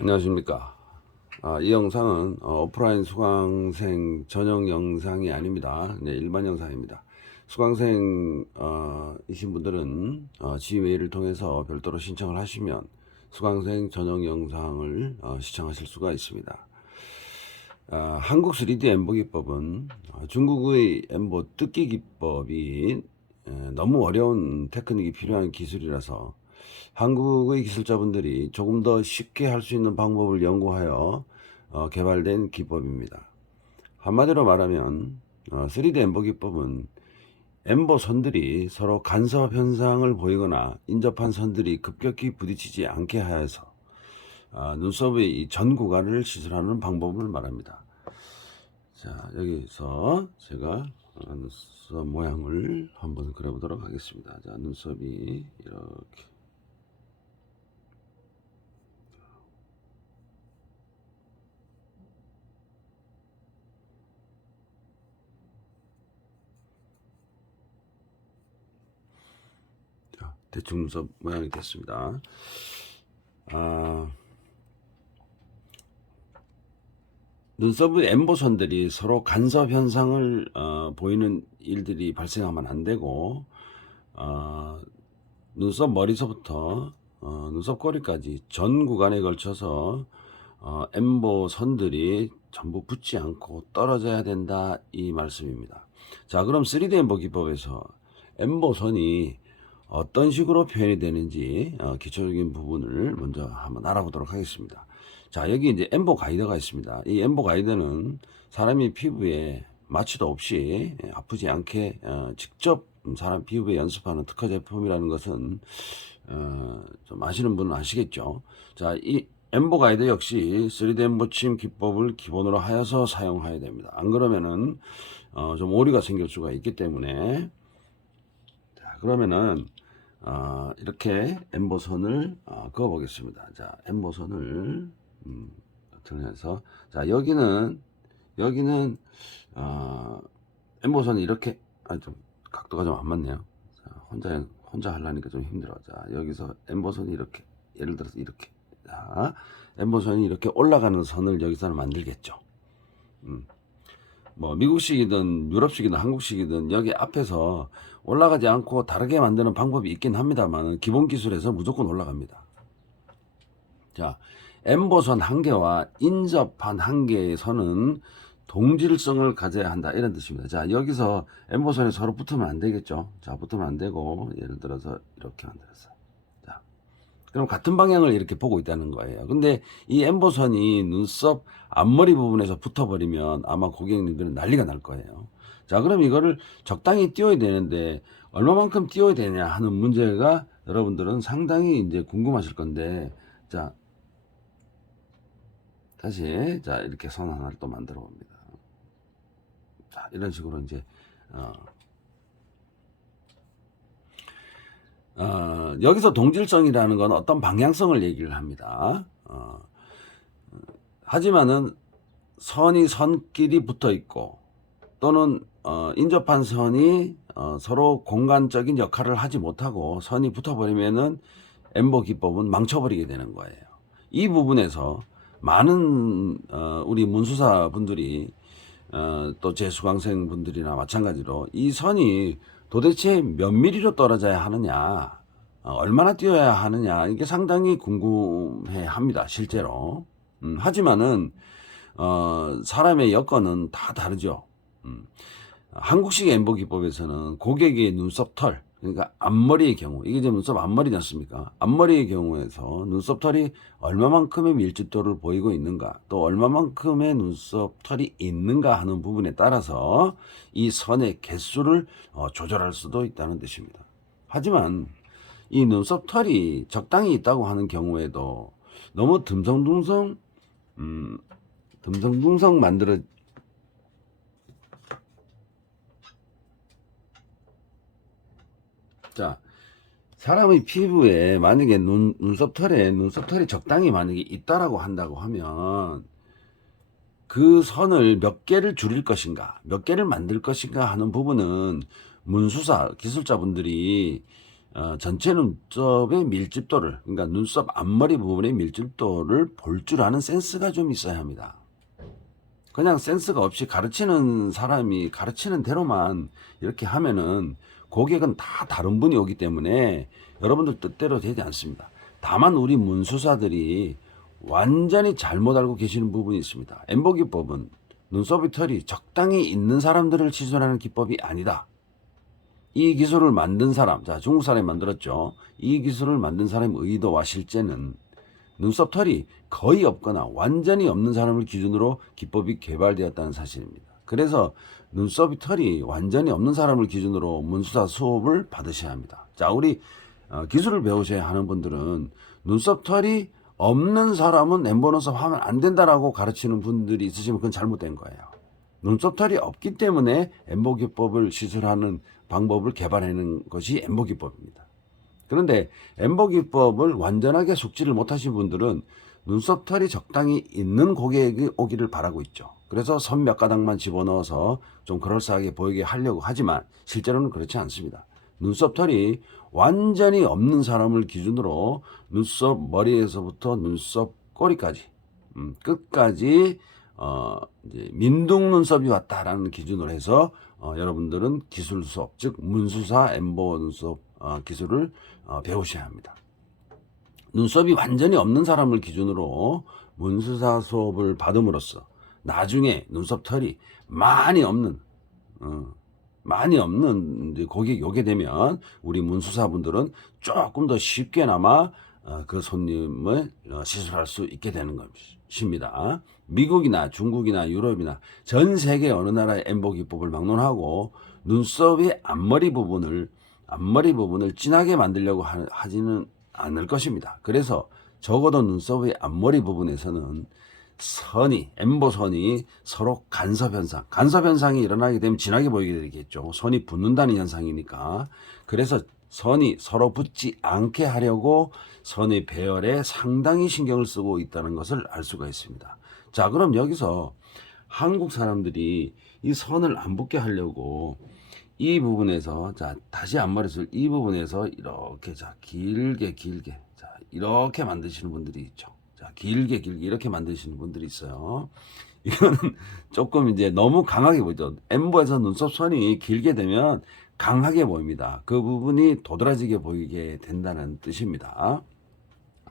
안녕하십니까. 아, 이 영상은 어, 오프라인 수강생 전용 영상이 아닙니다. 네, 일반 영상입니다. 수강생 어, 이신 분들은 어, 지메일을 통해서 별도로 신청을 하시면 수강생 전용 영상을 어, 시청하실 수가 있습니다. 아, 한국 3D 엠보 기법은 어, 중국의 엠보 뜯기 기법이 에, 너무 어려운 테크닉이 필요한 기술이라서 한국의 기술자분들이 조금 더 쉽게 할 수 있는 방법을 연구하여 어, 개발된 기법입니다. 한마디로 말하면 어, 3D 엠보 기법은 엠보 선들이 서로 간섭 현상을 보이거나 인접한 선들이 급격히 부딪히지 않게 하여서 아, 눈썹의 이전 구간을 시술하는 방법을 말합니다. 자, 여기서 제가 어, 눈썹 모양을 한번 그려보도록 하겠습니다. 자, 눈썹이 이렇게. 대충 눈썹 모양이 됐습니다. 아, 눈썹의 엠보선들이 서로 간섭 현상을 어, 보이는 일들이 발생하면 안 되고 어, 눈썹 머리서부터 어, 눈썹 꼬리까지 전 구간에 걸쳐서 어, 엠보 선들이 전부 붙지 않고 떨어져야 된다 이 말씀입니다. 자 그럼 3D 엠보 기법에서 엠보 선이 어떤 식으로 표현이 되는지 어, 기초적인 부분을 먼저 한번 알아보도록 하겠습니다. 자 여기 이제 엠보 가이드가 있습니다. 이 엠보 가이드는 사람이 피부에 마취도 없이 예, 아프지 않게 어, 직접 사람 피부에 연습하는 특허 제품이라는 것은 어, 좀 아시는 분은 아시겠죠. 자, 이 엠보 가이드 역시 3D 엠보 침 기법을 기본으로 하여서 사용해야 됩니다. 안 그러면은 어, 좀 오류가 생길 수가 있기 때문에 자, 그러면은 어, 이렇게 엠보선을 어, 그어 보겠습니다. 자, 엠보선을 음, 들면서 자, 여기는 여기는 어, 엠보선이 이렇게 아, 좀 각도가 좀 안 맞네요. 자, 혼자 혼자 하려니까 좀 힘들어. 자, 여기서 엠보선이 이렇게 예를 들어서 이렇게 자, 엠보선이 이렇게 올라가는 선을 여기서는 만들겠죠. 음. 뭐 미국식이든 유럽식이든 한국식이든 여기 앞에서 올라가지 않고 다르게 만드는 방법이 있긴 합니다만 기본 기술에서 무조건 올라갑니다. 자, 엠보선 한 개와 인접한 한 개의 선은 동질성을 가져야 한다 이런 뜻입니다. 자, 여기서 엠보선이 서로 붙으면 안 되겠죠. 자, 붙으면 안 되고 예를 들어서 이렇게 만들었어요. 자, 그럼 같은 방향을 이렇게 보고 있다는 거예요. 근데 이 엠보선이 눈썹 앞머리 부분에서 붙어버리면 아마 고객님들은 난리가 날 거예요. 자, 그럼 이거를 적당히 띄워야 되는데 얼마만큼 띄워야 되냐 하는 문제가 여러분들은 상당히 이제 궁금하실 건데 자, 다시 자 이렇게 선 하나를 또 만들어 봅니다. 자, 이런 식으로 이제 어, 어, 여기서 동질성이라는 건 어떤 방향성을 얘기를 합니다. 어, 하지만은 선이 선끼리 붙어 있고 또는 어, 인접한 선이 어, 서로 공간적인 역할을 하지 못하고 선이 붙어버리면은 엠보 기법은 망쳐버리게 되는 거예요. 이 부분에서 많은 어, 우리 문수사 분들이 어, 또 재수강생 분들이나 마찬가지로 이 선이 도대체 몇 미리로 떨어져야 하느냐, 어, 얼마나 띄어야 하느냐 이게 상당히 궁금해 합니다. 실제로. 음, 하지만은 어, 사람의 여건은 다 다르죠. 음, 한국식 엠보 기법에서는 고객의 눈썹 털, 그러니까 앞머리의 경우, 이게 이제 눈썹 앞머리지 않습니까? 앞머리의 경우에서 눈썹 털이 얼마만큼의 밀집도를 보이고 있는가, 또 얼마만큼의 눈썹 털이 있는가 하는 부분에 따라서 이 선의 개수를 어, 조절할 수도 있다는 뜻입니다. 하지만 이 눈썹 털이 적당히 있다고 하는 경우에도 너무 듬성듬성, 음, 듬성듬성 만들어 자, 사람의 피부에 만약에 눈, 눈썹털에 눈썹털이 적당히 만약에 있다라고 한다고 하면 그 선을 몇 개를 줄일 것인가, 몇 개를 만들 것인가 하는 부분은 문수사 기술자분들이 어, 전체 눈썹의 밀집도를 그러니까 눈썹 앞머리 부분의 밀집도를 볼 줄 아는 센스가 좀 있어야 합니다. 그냥 센스가 없이 가르치는 사람이 가르치는 대로만 이렇게 하면은 고객은 다 다른 분이 오기 때문에 여러분들 뜻대로 되지 않습니다. 다만 우리 문수사들이 완전히 잘못 알고 계시는 부분이 있습니다. 엠보 기법은 눈썹의 털이 적당히 있는 사람들을 치술하는 기법이 아니다. 이 기술을 만든 사람, 자, 중국 사람이 만들었죠. 이 기술을 만든 사람의 의도와 실제는 눈썹 털이 거의 없거나 완전히 없는 사람을 기준으로 기법이 개발되었다는 사실입니다. 그래서 눈썹이 털이 완전히 없는 사람을 기준으로 문수사 수업을 받으셔야 합니다. 자, 우리 어, 기술을 배우셔야 하는 분들은 눈썹 털이 없는 사람은 엠보 눈썹 하면 안 된다라고 가르치는 분들이 있으시면 그건 잘못된 거예요. 눈썹 털이 없기 때문에 엠보 기법을 시술하는 방법을 개발하는 것이 엠보 기법입니다. 그런데 엠보 기법을 완전하게 숙지를 못하신 분들은 눈썹 털이 적당히 있는 고객이 오기를 바라고 있죠. 그래서 선 몇 가닥만 집어넣어서 좀 그럴싸하게 보이게 하려고 하지만 실제로는 그렇지 않습니다. 눈썹 털이 완전히 없는 사람을 기준으로 눈썹 머리에서부터 눈썹 꼬리까지 음, 끝까지 어, 이제 민둥 눈썹이 왔다라는 기준으로 해서 어, 여러분들은 기술 수업 즉 문수사 엠보 눈썹 어, 기술을 어, 배우셔야 합니다. 눈썹이 완전히 없는 사람을 기준으로 문수사 수업을 받음으로써 나중에 눈썹 털이 많이 없는 어, 많이 없는 고객이 오게 되면 우리 문수사분들은 조금 더 쉽게나마 어, 그 손님을 어, 시술할 수 있게 되는 것입니다. 미국이나 중국이나 유럽이나 전 세계 어느 나라의 엠보 기법을 막론하고 눈썹의 앞머리 부분을 앞머리 부분을 진하게 만들려고 하- 하지는 않을 것입니다. 그래서 적어도 눈썹의 앞머리 부분에서는 선이 엠보 선이 서로 간섭 현상, 간섭 현상이 일어나게 되면 진하게 보이게 되겠죠. 선이 붙는다는 현상이니까. 그래서 선이 서로 붙지 않게 하려고 선의 배열에 상당히 신경을 쓰고 있다는 것을 알 수가 있습니다. 자, 그럼 여기서 한국 사람들이 이 선을 안 붙게 하려고 이 부분에서 자 다시 앞머리를 이 부분에서 이렇게 자 길게 길게 자 이렇게 만드시는 분들이 있죠. 자 길게 길게 이렇게 만드시는 분들이 있어요. 이거는 조금 이제 너무 강하게 보이죠. 엠보에서 눈썹 선이 길게 되면 강하게 보입니다. 그 부분이 도드라지게 보이게 된다는 뜻입니다.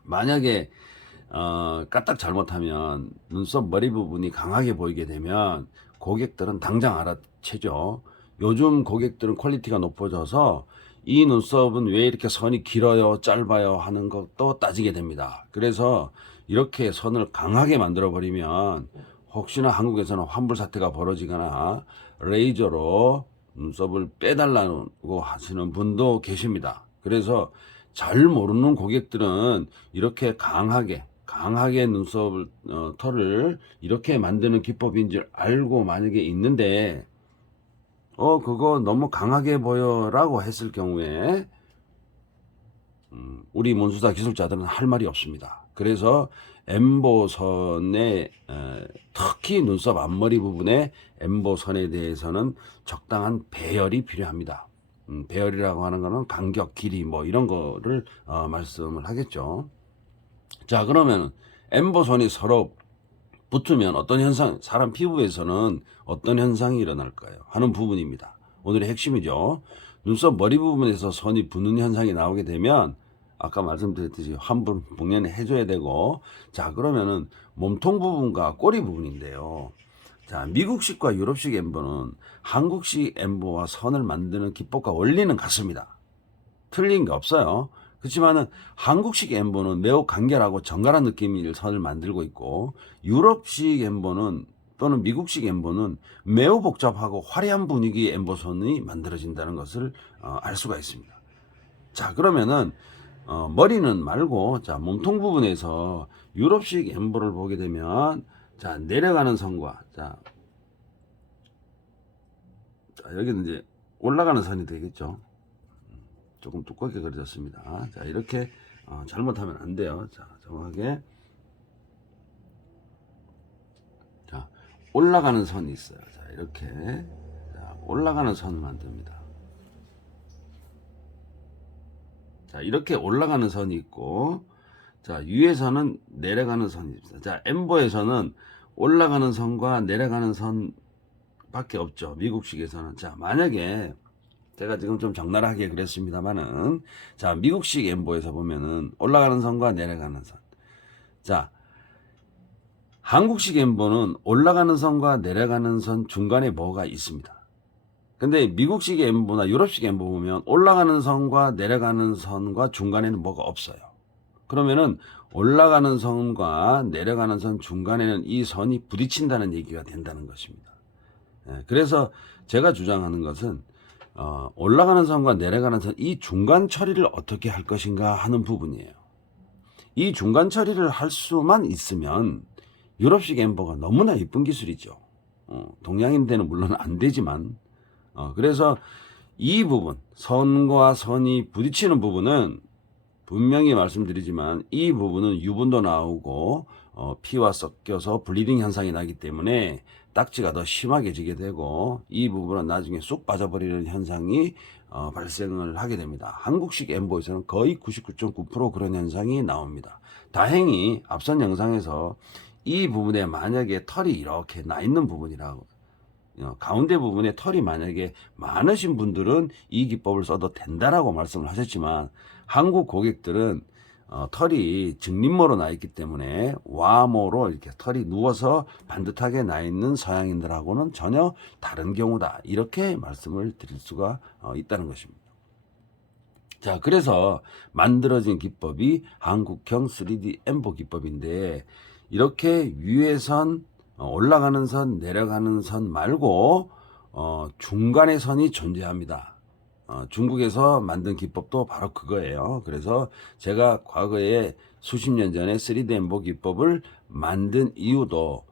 만약에 어, 까딱 잘못하면 눈썹 머리 부분이 강하게 보이게 되면 고객들은 당장 알아채죠. 요즘 고객들은 퀄리티가 높아져서 이 눈썹은 왜 이렇게 선이 길어요, 짧아요 하는 것도 따지게 됩니다. 그래서 이렇게 선을 강하게 만들어 버리면 혹시나 한국에서는 환불 사태가 벌어지거나 레이저로 눈썹을 빼달라고 하시는 분도 계십니다. 그래서 잘 모르는 고객들은 이렇게 강하게 강하게 눈썹을 어, 털을 이렇게 만드는 기법인 줄 알고 만약에 있는데 어 그거 너무 강하게 보여라고 했을 경우에 음, 우리 문수사 기술자들은 할 말이 없습니다. 그래서 엠보선의 에, 특히 눈썹 앞머리 부분의 엠보선에 대해서는 적당한 배열이 필요합니다. 음, 배열이라고 하는 거는 간격, 길이 뭐 이런 거를 어, 말씀을 하겠죠. 자 그러면 엠보선이 서로 붙으면 어떤 현상, 사람 피부에서는 어떤 현상이 일어날까요? 하는 부분입니다. 오늘의 핵심이죠. 눈썹 머리 부분에서 선이 붙는 현상이 나오게 되면 아까 말씀드렸듯이 환분 복년에 해줘야 되고 자 그러면은 몸통 부분과 꼬리 부분인데요. 자 미국식과 유럽식 엠보는 한국식 엠보와 선을 만드는 기법과 원리는 같습니다. 틀린 게 없어요. 그렇지만은 한국식 엠보는 매우 간결하고 정갈한 느낌의 선을 만들고 있고 유럽식 엠보는 또는 미국식 엠보는 매우 복잡하고 화려한 분위기의 엠보선이 만들어진다는 것을 어, 알 수가 있습니다. 자 그러면은 어, 머리는 말고 자 몸통 부분에서 유럽식 엠보를 보게 되면 자 내려가는 선과 자, 자 여기는 이제 올라가는 선이 되겠죠. 조금 두껍게 그려졌습니다. 자, 이렇게 어, 잘못하면 안 돼요. 자, 정확하게. 자, 올라가는 선이 있어요. 자, 이렇게. 자, 올라가는 선을 만듭니다. 자, 이렇게 올라가는 선이 있고, 자, 위에서는 내려가는 선이 있습니다. 자, 엠보에서는 올라가는 선과 내려가는 선 밖에 없죠. 미국식에서는. 자, 만약에 제가 지금 좀 적나라하게 그랬습니다만은, 자, 미국식 엠보에서 보면은 올라가는 선과 내려가는 선. 자, 한국식 엠보는 올라가는 선과 내려가는 선 중간에 뭐가 있습니다. 근데 미국식 엠보나 유럽식 엠보 보면 올라가는 선과 내려가는 선과 중간에는 뭐가 없어요. 그러면은 올라가는 선과 내려가는 선 중간에는 이 선이 부딪힌다는 얘기가 된다는 것입니다. 예, 그래서 제가 주장하는 것은 어, 올라가는 선과 내려가는 선 이 중간 처리를 어떻게 할 것인가 하는 부분이에요. 이 중간 처리를 할 수만 있으면 유럽식 엠버가 너무나 이쁜 기술이죠. 어, 동양인들은 물론 안 되지만 어, 그래서 이 부분 선과 선이 부딪히는 부분은 분명히 말씀드리지만 이 부분은 유분도 나오고 어, 피와 섞여서 블리딩 현상이 나기 때문에 딱지가 더 심하게 지게 되고 이 부분은 나중에 쑥 빠져버리는 현상이 어, 발생을 하게 됩니다. 한국식 엠보에서는 거의 99.9% 그런 현상이 나옵니다. 다행히 앞선 영상에서 이 부분에 만약에 털이 이렇게 나 있는 부분이라고 어, 가운데 부분에 털이 만약에 많으신 분들은 이 기법을 써도 된다라고 말씀을 하셨지만 한국 고객들은 어, 털이 증림모로 나 있기 때문에 와모로 이렇게 털이 누워서 반듯하게 나 있는 서양인들하고는 전혀 다른 경우다 이렇게 말씀을 드릴 수가 어, 있다는 것입니다. 자, 그래서 만들어진 기법이 한국형 3D 엠보 기법인데 이렇게 위에선 어, 올라가는 선, 내려가는 선 말고 어, 중간의 선이 존재합니다. 어, 중국에서 만든 기법도 바로 그거예요. 그래서 제가 과거에 수십 년 전에 3D 엠보 기법을 만든 이유도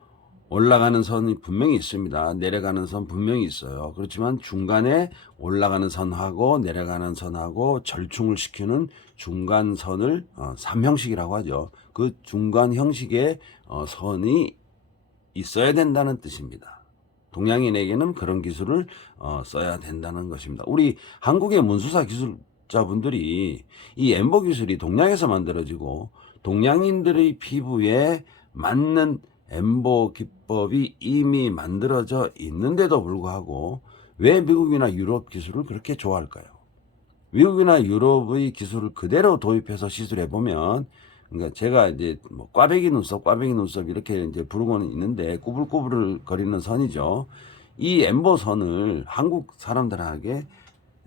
올라가는 선이 분명히 있습니다. 내려가는 선 분명히 있어요. 그렇지만 중간에 올라가는 선하고 내려가는 선하고 절충을 시키는 중간 선을 어, 삼형식이라고 하죠. 그 중간 형식의 어, 선이 있어야 된다는 뜻입니다. 동양인에게는 그런 기술을 어, 써야 된다는 것입니다. 우리 한국의 문수사 기술자분들이 이 엠보 기술이 동양에서 만들어지고 동양인들의 피부에 맞는 엠보 기법이 이미 만들어져 있는데도 불구하고 왜 미국이나 유럽 기술을 그렇게 좋아할까요? 미국이나 유럽의 기술을 그대로 도입해서 시술해 보면 그러니까 제가 이제 뭐 꽈배기 눈썹, 꽈배기 눈썹 이렇게 이제 부르고는 있는데 꾸불꾸불 거리는 선이죠. 이 엠보 선을 한국 사람들에게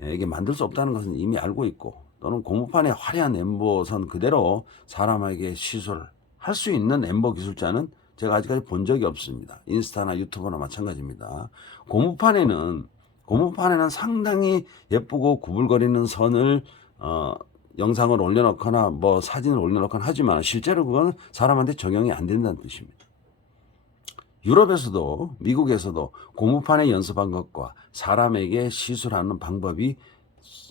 이게 만들 수 없다는 것은 이미 알고 있고 또는 고무판에 화려한 엠보 선 그대로 사람에게 시술을 할 수 있는 엠보 기술자는 제가 아직까지 본 적이 없습니다. 인스타나 유튜브나 마찬가지입니다. 고무판에는 고무판에는 상당히 예쁘고 구불거리는 선을 어, 영상을 올려놓거나 뭐 사진을 올려놓거나 하지만 실제로 그건 사람한테 적용이 안 된다는 뜻입니다. 유럽에서도 미국에서도 고무판에 연습한 것과 사람에게 시술하는 방법이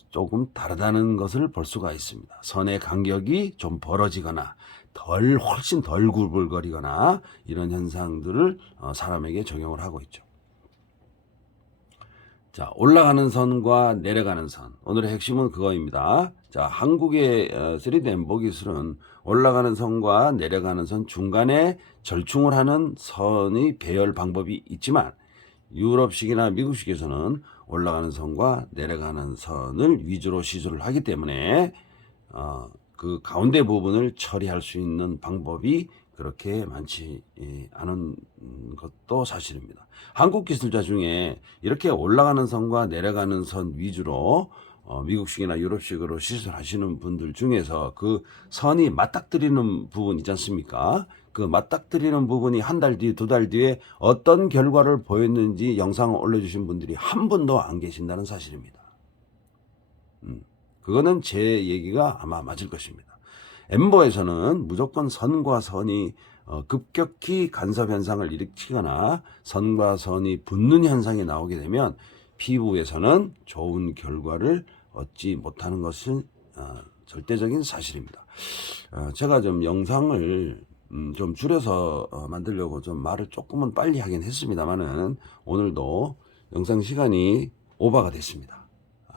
조금 다르다는 것을 볼 수가 있습니다. 선의 간격이 좀 벌어지거나 덜 훨씬 덜 구불거리거나 이런 현상들을 어, 사람에게 적용을 하고 있죠. 자, 올라가는 선과 내려가는 선. 오늘의 핵심은 그거입니다. 자, 한국의 3D 엠보 기술은 올라가는 선과 내려가는 선 중간에 절충을 하는 선의 배열 방법이 있지만 유럽식이나 미국식에서는 올라가는 선과 내려가는 선을 위주로 시술을 하기 때문에 어, 그 가운데 부분을 처리할 수 있는 방법이 그렇게 많지 예, 않은 것도 사실입니다. 한국 기술자 중에 이렇게 올라가는 선과 내려가는 선 위주로 어, 미국식이나 유럽식으로 시술하시는 분들 중에서 그 선이 맞닥뜨리는 부분 있지 않습니까? 그 맞닥뜨리는 부분이 한 달 뒤, 두 달 뒤에 어떤 결과를 보였는지 영상을 올려주신 분들이 한 분도 안 계신다는 사실입니다. 음, 그거는 제 얘기가 아마 맞을 것입니다. 엠보에서는 무조건 선과 선이 어, 급격히 간섭 현상을 일으키거나 선과 선이 붙는 현상이 나오게 되면 피부에서는 좋은 결과를 얻지 못하는 것은 어, 절대적인 사실입니다. 어, 제가 좀 영상을 음, 좀 줄여서 어, 만들려고 좀 말을 조금은 빨리 하긴 했습니다만은 오늘도 영상 시간이 오버가 됐습니다.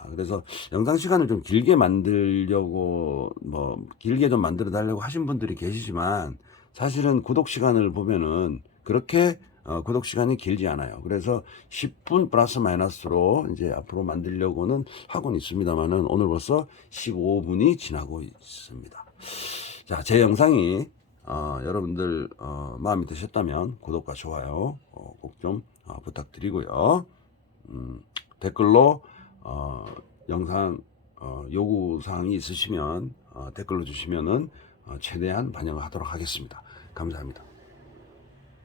아, 그래서 영상 시간을 좀 길게 만들려고 뭐 길게 좀 만들어 달라고 하신 분들이 계시지만 사실은 구독 시간을 보면은 그렇게 어, 구독 시간이 길지 않아요. 그래서 10분 플러스 마이너스로 이제 앞으로 만들려고는 하고는 있습니다만은 오늘 벌써 15분이 지나고 있습니다. 자, 제 영상이 어, 여러분들 어, 마음에 드셨다면 구독과 좋아요 어, 꼭좀 부탁드리고요. 음, 댓글로 어, 영상 어, 요구 사항이 있으시면 어, 댓글로 주시면은 어, 최대한 반영하도록 하겠습니다. 감사합니다.